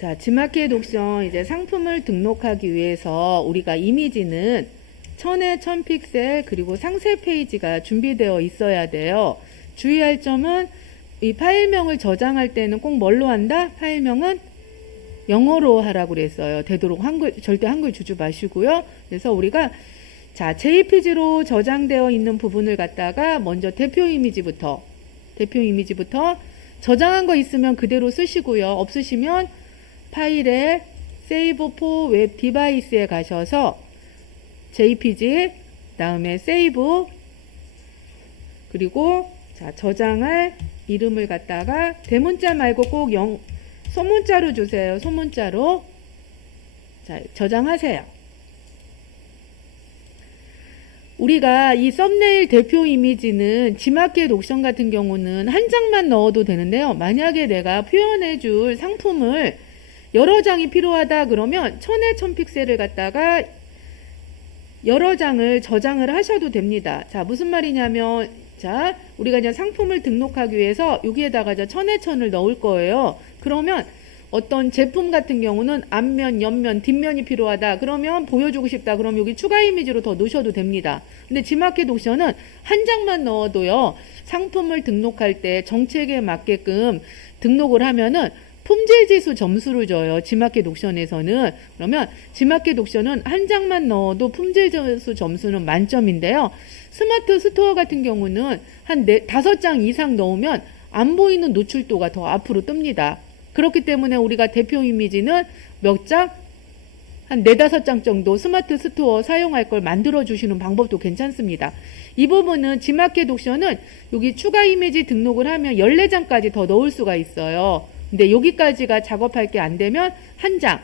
자, 지마켓 옵션 이제 상품을 등록하기 위해서 우리가 이미지는 1000에 1000픽셀 그리고 상세 페이지가 준비되어 있어야 돼요. 주의할 점은 이 파일명을 저장할 때는 꼭 뭘로 한다? 파일명은 영어로 하라고 그랬어요. 되도록 절대 한글 주지 마시고요. 그래서 우리가 자, JPG로 저장되어 있는 부분을 갖다가 먼저 대표 이미지부터 저장한 거 있으면 그대로 쓰시고요. 없으시면 파일에 Save for Web Device에 가셔서 JPG, 다음에 Save, 그리고 자, 저장할 이름을 갖다가 대문자 말고 꼭 소문자로 주세요. 소문자로. 자, 저장하세요. 우리가 이 썸네일 대표 이미지는 지마켓 옵션 같은 경우는 한 장만 넣어도 되는데요. 만약에 내가 표현해줄 상품을 여러 장이 필요하다 그러면 1000에 1000픽셀을 갖다가 여러 장을 저장을 하셔도 됩니다. 자, 무슨 말이냐면, 자, 우리가 이제 상품을 등록하기 위해서 여기에다가 1000에 1000을 넣을 거예요. 그러면 어떤 제품 같은 경우는 앞면, 옆면, 뒷면이 필요하다. 그러면 보여주고 싶다. 그럼 여기 추가 이미지로 더 넣으셔도 됩니다. 근데 지마켓 옵션은 한 장만 넣어도요. 상품을 등록할 때 정책에 맞게끔 등록을 하면은 품질지수 점수를 줘요. 지마켓 옵션에서는. 그러면 지마켓 옵션은 한 장만 넣어도 품질지수 점수는 만점인데요. 스마트 스토어 같은 경우는 한 5장 이상 넣으면 안 보이는 노출도가 더 앞으로 뜹니다. 그렇기 때문에 우리가 대표 이미지는 몇 장? 한 4-5장 정도 스마트 스토어 사용할 걸 만들어 주시는 방법도 괜찮습니다. 이 부분은 지마켓 옵션은 여기 추가 이미지 등록을 하면 14장까지 더 넣을 수가 있어요. 근데 여기까지가 작업할 게 안 되면 한 장.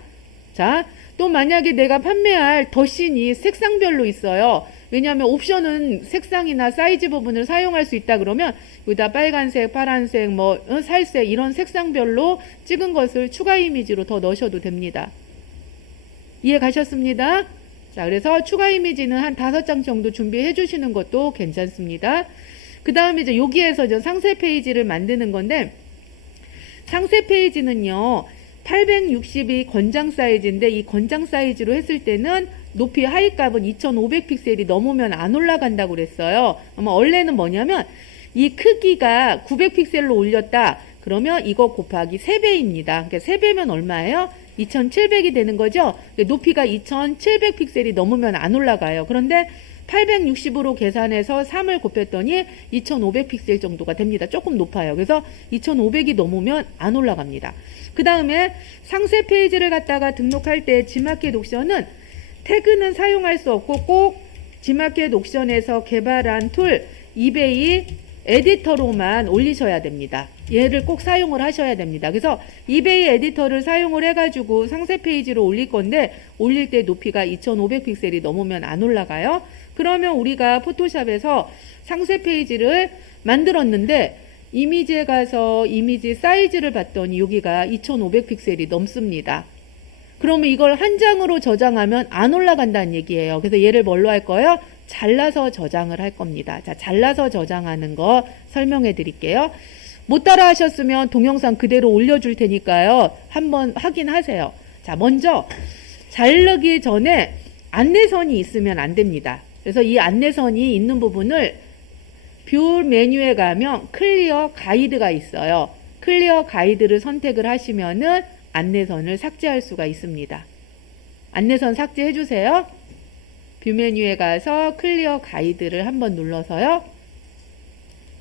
자, 또 만약에 내가 판매할 더신이 색상별로 있어요. 왜냐하면 옵션은 색상이나 사이즈 부분을 사용할 수 있다 그러면 여기다 빨간색, 파란색, 살색 이런 색상별로 찍은 것을 추가 이미지로 더 넣으셔도 됩니다. 이해 가셨습니다? 자, 그래서 추가 이미지는 한 5장 정도 준비해 주시는 것도 괜찮습니다. 그 다음에 이제 여기에서 이제 상세 페이지를 만드는 건데, 상세 페이지는요, 860이 권장 사이즈인데 이 권장 사이즈로 했을 때는 높이 하이 값은 2500픽셀이 넘으면 안 올라간다고 그랬어요. 아마 원래는 뭐냐면 이 크기가 900픽셀로 올렸다. 그러면 이거 곱하기 3배입니다. 그러니까 3배면 얼마예요? 2700이 되는 거죠. 높이가 2700픽셀이 넘으면 안 올라가요. 그런데 860으로 계산해서 3을 곱했더니 2500픽셀 정도가 됩니다. 조금 높아요. 그래서 2500이 넘으면 안 올라갑니다. 그 다음에 상세 페이지를 갖다가 등록할 때 지마켓 옵션은 태그는 사용할 수 없고 꼭 지마켓 옵션에서 개발한 툴 이베이 에디터로만 올리셔야 됩니다. 얘를 꼭 사용을 하셔야 됩니다. 그래서 이베이 에디터를 사용을 해가지고 상세 페이지로 올릴 건데 올릴 때 높이가 2500픽셀이 넘으면 안 올라가요. 그러면 우리가 포토샵에서 상세 페이지를 만들었는데 이미지에 가서 이미지 사이즈를 봤더니 여기가 2500픽셀이 넘습니다. 그러면 이걸 한 장으로 저장하면 안 올라간다는 얘기예요. 그래서 얘를 뭘로 할 거예요? 잘라서 저장을 할 겁니다. 자, 잘라서 저장하는 거 설명해 드릴게요. 못 따라 하셨으면 동영상 그대로 올려줄 테니까요. 한번 확인하세요. 자, 먼저 자르기 전에 안내선이 있으면 안 됩니다. 그래서 이 안내선이 있는 부분을 뷰 메뉴에 가면 클리어 가이드가 있어요. 클리어 가이드를 선택을 하시면은 안내선을 삭제할 수가 있습니다. 안내선 삭제해 주세요. 뷰 메뉴에 가서 클리어 가이드를 한번 눌러서요.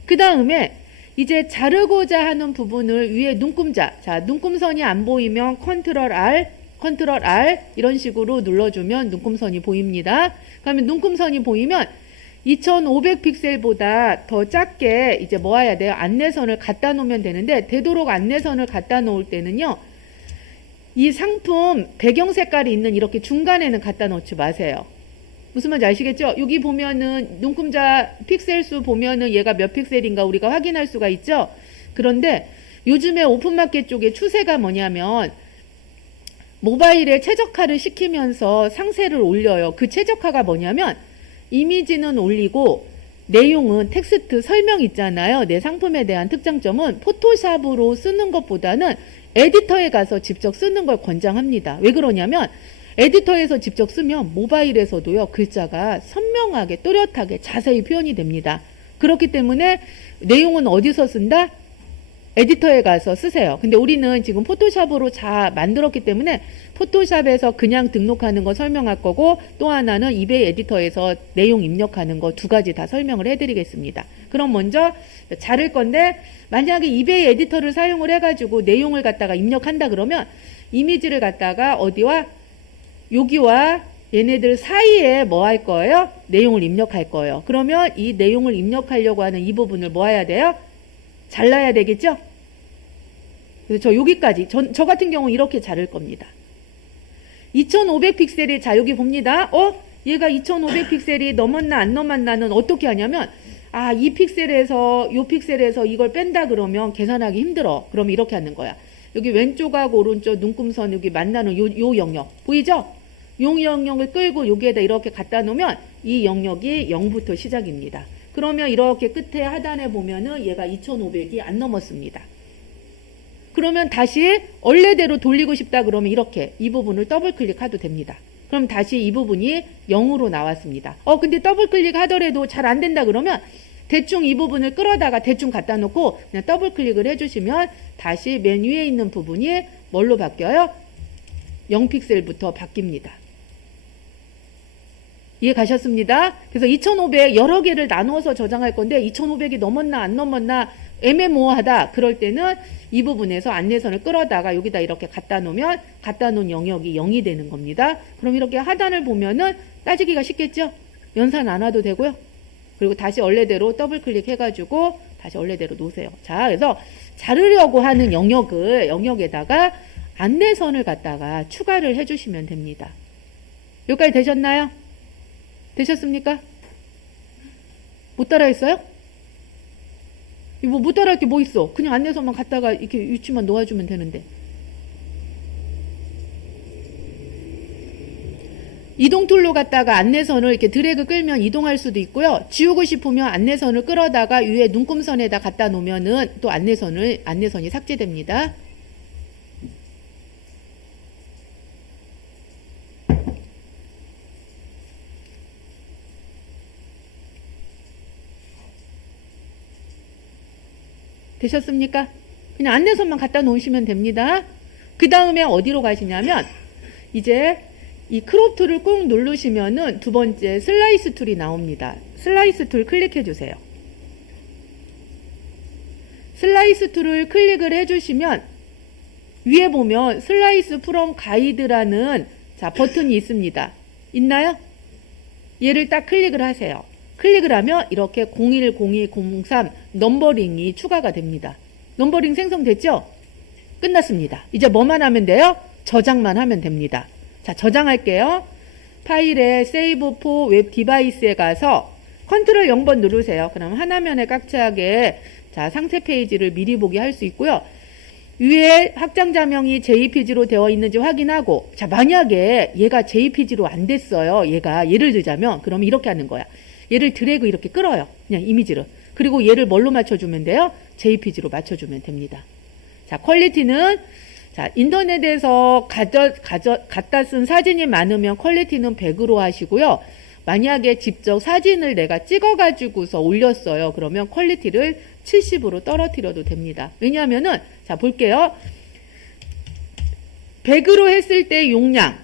그 다음에 이제 자르고자 하는 부분을 위에 눈금자, 자, 눈금선이 안 보이면 컨트롤 R 이런 식으로 눌러주면 눈금선이 보입니다. 그러면 눈금선이 보이면 2500픽셀보다 더 작게 이제 뭐 해야 돼요? 안내선을 갖다 놓으면 되는데 되도록 안내선을 갖다 놓을 때는요. 이 상품 배경 색깔이 있는 이렇게 중간에는 갖다 놓지 마세요. 무슨 말인지 아시겠죠? 여기 보면은 눈금자 픽셀 수 보면은 얘가 몇 픽셀인가 우리가 확인할 수가 있죠? 그런데 요즘에 오픈마켓 쪽에 추세가 뭐냐면 모바일에 최적화를 시키면서 상세를 올려요. 그 최적화가 뭐냐면 이미지는 올리고 내용은 텍스트 설명 있잖아요. 내 상품에 대한 특장점은 포토샵으로 쓰는 것보다는 에디터에 가서 직접 쓰는 걸 권장합니다. 왜 그러냐면 에디터에서 직접 쓰면 모바일에서도요, 글자가 선명하게 또렷하게 자세히 표현이 됩니다. 그렇기 때문에 내용은 어디서 쓴다? 에디터에 가서 쓰세요. 근데 우리는 지금 포토샵으로 다 만들었기 때문에 포토샵에서 그냥 등록하는 거 설명할 거고, 또 하나는 이베이 에디터에서 내용 입력하는 거 두 가지 다 설명을 해드리겠습니다. 그럼 먼저 자를 건데, 만약에 이베이 에디터를 사용을 해가지고 내용을 갖다가 입력한다 그러면 이미지를 갖다가 어디와 여기와 얘네들 사이에 뭐 할 거예요? 내용을 입력할 거예요. 그러면 이 내용을 입력하려고 하는 이 부분을 뭐 해야 돼요? 잘라야 되겠죠? 그래서 저 여기까지, 저 같은 경우 이렇게 자를 겁니다. 2500픽셀이, 자, 여기 봅니다. 얘가 2500픽셀이 넘었나 안 넘었나는 어떻게 하냐면, 이 픽셀에서, 요 픽셀에서 이걸 뺀다 그러면 계산하기 힘들어. 그럼 이렇게 하는 거야. 여기 왼쪽하고 오른쪽 눈금선 여기 만나는 요 영역. 보이죠? 요 영역을 끌고 여기에다 이렇게 갖다 놓으면 이 영역이 0부터 시작입니다. 그러면 이렇게 끝에 하단에 보면은 얘가 2500이 안 넘었습니다. 그러면 다시 원래대로 돌리고 싶다 그러면 이렇게 이 부분을 더블 클릭해도 됩니다. 그럼 다시 이 부분이 0으로 나왔습니다. 근데 더블 클릭 하더라도 잘 안 된다 그러면 대충 이 부분을 끌어다가 대충 갖다 놓고 그냥 더블 클릭을 해주시면 다시 맨 위에 있는 부분이 뭘로 바뀌어요? 0픽셀부터 바뀝니다. 이해 가셨습니다? 그래서 2500 여러 개를 나누어서 저장할 건데 2500이 넘었나 안 넘었나 애매모호하다. 그럴 때는 이 부분에서 안내선을 끌어다가 여기다 이렇게 갖다 놓으면 갖다 놓은 영역이 0이 되는 겁니다. 그럼 이렇게 하단을 보면은 따지기가 쉽겠죠? 연산 안 와도 되고요. 그리고 다시 원래대로 더블 클릭해가지고 다시 원래대로 놓으세요. 자, 그래서 자르려고 하는 영역에다가 안내선을 갖다가 추가를 해주시면 됩니다. 여기까지 되셨나요? 되셨습니까? 못 따라했어요? 못 따라할 게 뭐 있어? 그냥 안내선만 갖다가 이렇게 위치만 놓아주면 되는데. 이동 툴로 갖다가 안내선을 이렇게 드래그 끌면 이동할 수도 있고요. 지우고 싶으면 안내선을 끌어다가 위에 눈금선에다 갖다 놓으면은 또 안내선이 삭제됩니다. 되셨습니까? 그냥 안내선만 갖다 놓으시면 됩니다. 그 다음에 어디로 가시냐면 이제 이 크롭 툴을 꾹 누르시면은 두 번째 슬라이스 툴이 나옵니다. 슬라이스 툴 클릭해 주세요. 슬라이스 툴을 클릭을 해주시면 위에 보면 슬라이스 프롬 가이드라는 버튼이 있습니다. 있나요? 얘를 딱 클릭을 하세요. 클릭을 하면 이렇게 010203 넘버링이 추가가 됩니다. 넘버링 생성됐죠? 끝났습니다. 이제 뭐만 하면 돼요? 저장만 하면 됩니다. 자, 저장할게요. 파일에 세이브 포 웹 디바이스에 가서 컨트롤 0번 누르세요. 그럼 하나면에 깍지하게 상세 페이지를 미리 보기 할 수 있고요. 위에 확장자명이 JPG로 되어 있는지 확인하고, 만약에 얘가 JPG로 안 됐어요. 예를 들자면, 그럼 이렇게 하는 거야. 얘를 드래그 이렇게 끌어요. 그냥 이미지를. 그리고 얘를 뭘로 맞춰주면 돼요? JPG로 맞춰주면 됩니다. 퀄리티는, 인터넷에서 갖다 쓴 사진이 많으면 퀄리티는 100으로 하시고요. 만약에 직접 사진을 내가 찍어가지고서 올렸어요. 그러면 퀄리티를 70으로 떨어뜨려도 됩니다. 왜냐하면은, 볼게요. 100으로 했을 때 용량,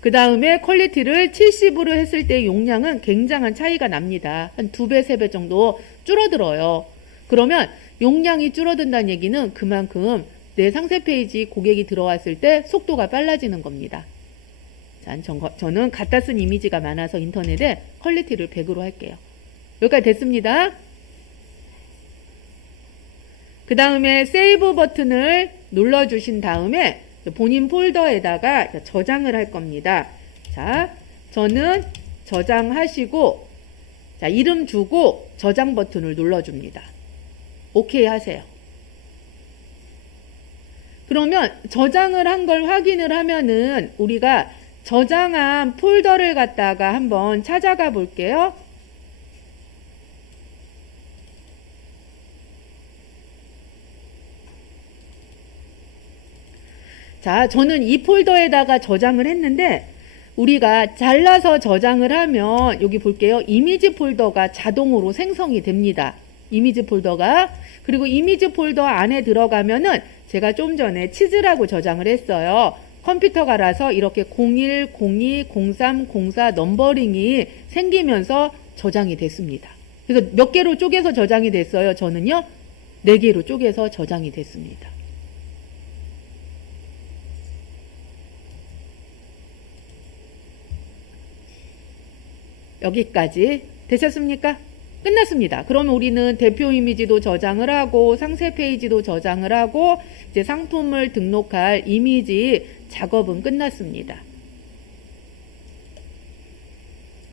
그 다음에 퀄리티를 70으로 했을 때 용량은 굉장한 차이가 납니다. 한 2배, 3배 정도 줄어들어요. 그러면 용량이 줄어든다는 얘기는 그만큼 내 상세 페이지 고객이 들어왔을 때 속도가 빨라지는 겁니다. 저는 갖다 쓴 이미지가 많아서 인터넷에 퀄리티를 100으로 할게요. 여기까지 됐습니다. 그 다음에 세이브 버튼을 눌러주신 다음에 본인 폴더에다가 저장을 할 겁니다. 저는 저장하시고, 이름 주고 저장 버튼을 눌러줍니다. 오케이 하세요. 그러면 저장을 한 걸 확인을 하면은 우리가 저장한 폴더를 갖다가 한번 찾아가 볼게요. 자, 저는 이 폴더에다가 저장을 했는데 우리가 잘라서 저장을 하면 여기 볼게요. 이미지 폴더가 자동으로 생성이 됩니다. 이미지 폴더가. 그리고 이미지 폴더 안에 들어가면은 제가 좀 전에 치즈라고 저장을 했어요. 컴퓨터가 알아서 이렇게 01, 02, 03, 04 넘버링이 생기면서 저장이 됐습니다. 그래서 몇 개로 쪼개서 저장이 됐어요. 저는요. 4개로 쪼개서 저장이 됐습니다. 여기까지 되셨습니까? 끝났습니다. 그러면 우리는 대표 이미지도 저장을 하고 상세 페이지도 저장을 하고 이제 상품을 등록할 이미지 작업은 끝났습니다.